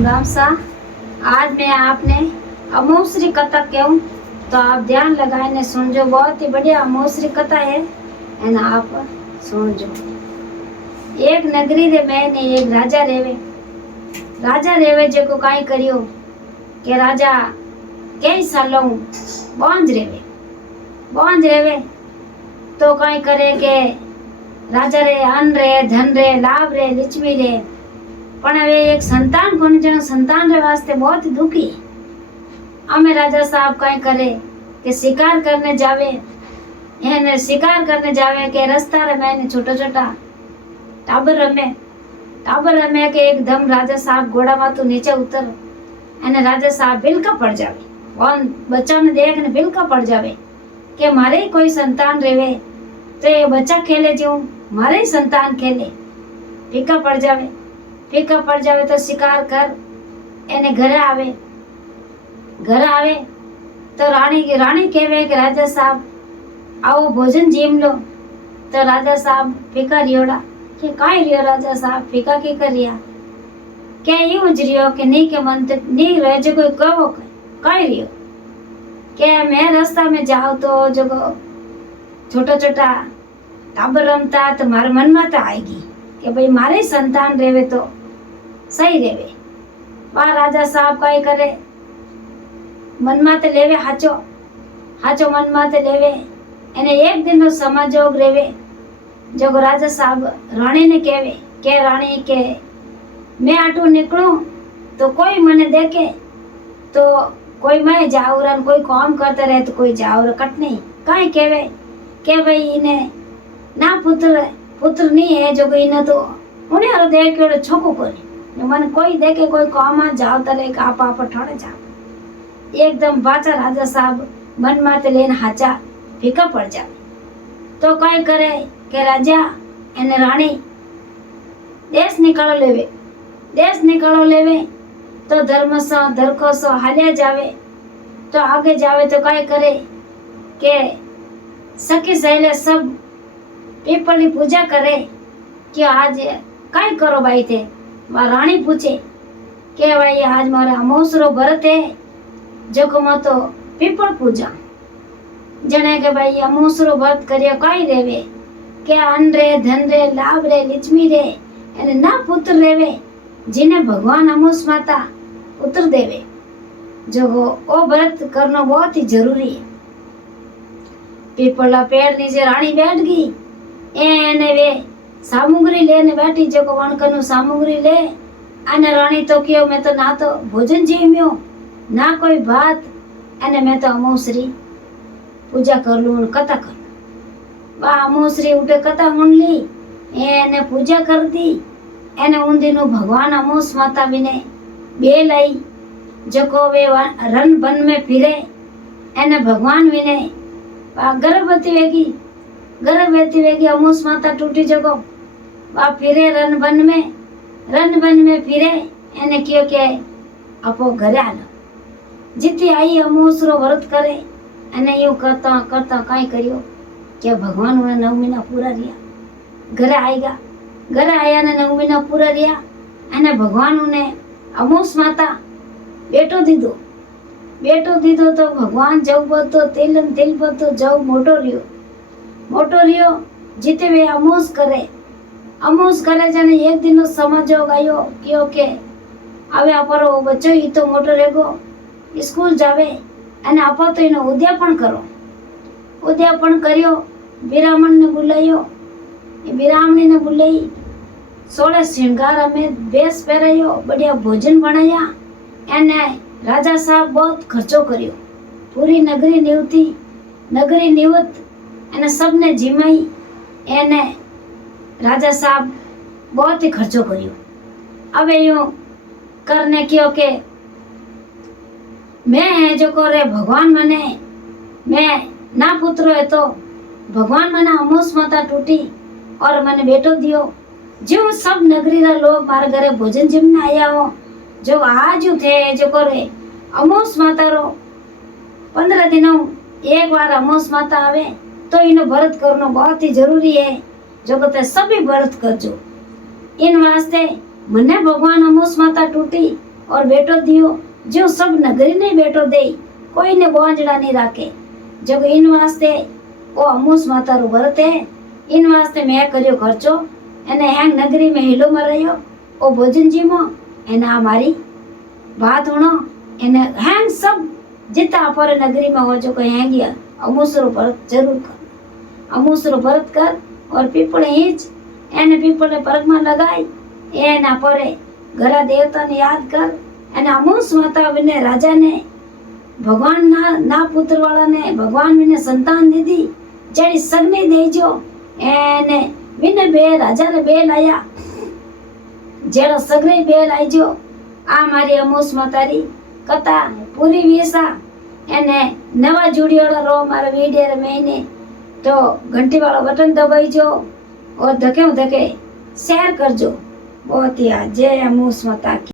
राम राम सा। आज मैं आपने अमोसरी कथा कहूँ तो आप ध्यान लगाए सुनजो। बहुत ही बढ़िया अमोसरी कथा है एंड आप सुनजो। एक नगरी रे में ने एक राजा रेवे जो काई करियो के राजा कई सालों बांझ रेवे तो काई करे के राजा रे अन्न रे धन रे लाभ रे लिचमी रे पण હવે એક સંતાન કોણ જણ સંતાન રે વાસ્તે बहुत दुखी। અમે राजा साहब कई करे के शिकार करने जावे के रास्ता रे मैंने छोटा छोटा टाबर रमे के एकदम राजा साहब घोड़ा माथू नीचे उतर અને राजा साहब बिलका पड़ जावे। और बच्चा ने देख ने बिलका पड़ जावे के मारे कोई संतान रेवे तो ये बच्चा खेले जो मारे संतान खेले। फीका पड़ जावे तो शिकार कर एने घर आवे तो रानी कहवे कि राजा साहब आओ भोजन जीम लो। तो राजा साहब फीका रियोड़ा कि काई रियो राजा साहब फीका की कर रिया क्या यूं ज रियो कि नहीं के मन नहीं रह जो कोई कहो काई रियो क्या मैं रास्ता में जाओ तो जो छोटा छोटा टाबर रमता तो मारे मन में तो आएगी कि भाई मारे संतान रेवे तो सही रेवे। वहाँ राजा साहब कई करे मन माते लेवे हाचो मन माते लेवे एने एक दिन नो समाजोग रेवे जो राजा साहब रानी ने कहवे के रानी के मैं आटू निकलूं तो कोई मने देखे तो कोई मैं जाऊरन कोई काम करते रहे तो कोई जाऊर कट नहीं कई कहवे के भाई इन्हें ना पुत्र नहीं है जो इन्हें तो उन्हें हर देख के छोको करे मन कोई देखे कोई काम जाओ तले आप ठोड़े जाओ। एकदम बाचा राजा साहब मन माते लेन हाचा फीका पड़ जावे तो कई करे के राजा एने रानी देश निकालो लेवे तो धर्म सो धरको सो हालिया जावे तो आगे जावे तो कई करे के सखी सहेले सब पीपल की पूजा करे कि आज कई करो भाई थे। वह रानी पूछे के भाई आज मारा अमोसरो व्रत है जो को तो पीपल पूजा जने के भाई अमोसरो व्रत करियो कई रेवे के अन्न रे धन रे लाभ रे लिचमी रे एने ना पुत्र रेवे जिने भगवान अमोस माता पुत्र देवे जो ओ व्रत करना बहुत ही जरूरी है। पीपला पेड़ नीचे रानी बैठ गई एने वे सामग्री लेने बैठी जो को वणकनु सामग्री ले अने रानी तो क्यों मैं तो ना तो भोजन जीम्यो ना कोई बात अने मैं तो अमोसरी पूजा कर लूं कथा कर वा अमोसरी उठे कथा मुन ली एने पूजा कर दी एने उन दिनों भगवान अमोस माता विने बे लाई जो को वे रन बन में फिरे एने भगवान विने गर्भवती वेगी अमोस माता टूटी जगो वा फिरे रन बन में फिरे एने क्यों के अपो घरे आलो जिती आई अमोसरो व्रत करे एने यूं करता काई करियो के भगवान उन्हें 9 महीना पूरा रिया घरे आया ने 9 महीना पूरा रिया एने भगवान उन्हें अमोस माता बेटो दीदो तो भगवान जब बतो तिल बतो जब मोटो रियो जीते वे अमोस करे जने एक दिन समझो गयो क्यों के अबे अपरो बच्चो ही तो मोटो रेगो स्कूल जावे अने आपा तो इनो उद्यापन करियो ब्राह्मण ने बुलाई सोळे श्रृंगार में बेस पहरायो बढ़िया भोजन बनाया एने राजा साहब बहुत खर्चो करियो पूरी नगरी निवत एने सबने जिमाई एने राजा साहब बहुत ही खर्चो करियो। अब यूं करने क्यों के मैं जो करे भगवान मने मैं ना पुत्र है तो भगवान मने अमोस माता टूटी और मने बेटो दियो जो सब नगरी रा लोग मारे घरे भोजन जिमने आया हो जो आज थे जो करे अमोस माता रो 15 दिनों एक बार अमोस माता आवे तो इनो व्रत करना बहुत ही जरूरी है जो कहते सभी व्रत करजो इन वास्ते मने भगवान अमोस माता टूटी और बेटो दियो जो सब नगरी ने बेटो दे कोई ने बोंजड़ा नहीं राखे जो इन वास्ते ओ अमूस माता रो व्रत है इन वास्ते मैं कर्यो खर्चो एने हैंग नगरी में हिलो में रह्यो ओ भोजन जी मो एने हमारी बात होनो एने हैंग सब जितना अपर नगरी में हो जो कोई हैंग या अमूसरो व्रत जरूर कर अमूसरो व्रत कर और पीपल हीच एने पीपल परग में लगाई एना परे घरा देवता ने याद कर एने अमूस माता विने राजा ने भगवान ना पुत्र वाला ने भगवान विने संतान दी दी जड़ी सगने देजो एने विने बे राजा ने बे लाया जेड़ा सगने बे लाईजो आ मारी अमूस मातारी कथा पूरी वीसा एने नवा जुड़ियोड़ा रो मारा वीडियो मैंने तो घंटी वाला बटन दबाईजो और धके धके शेयर करजो बहुत ही जय अमूस माता की।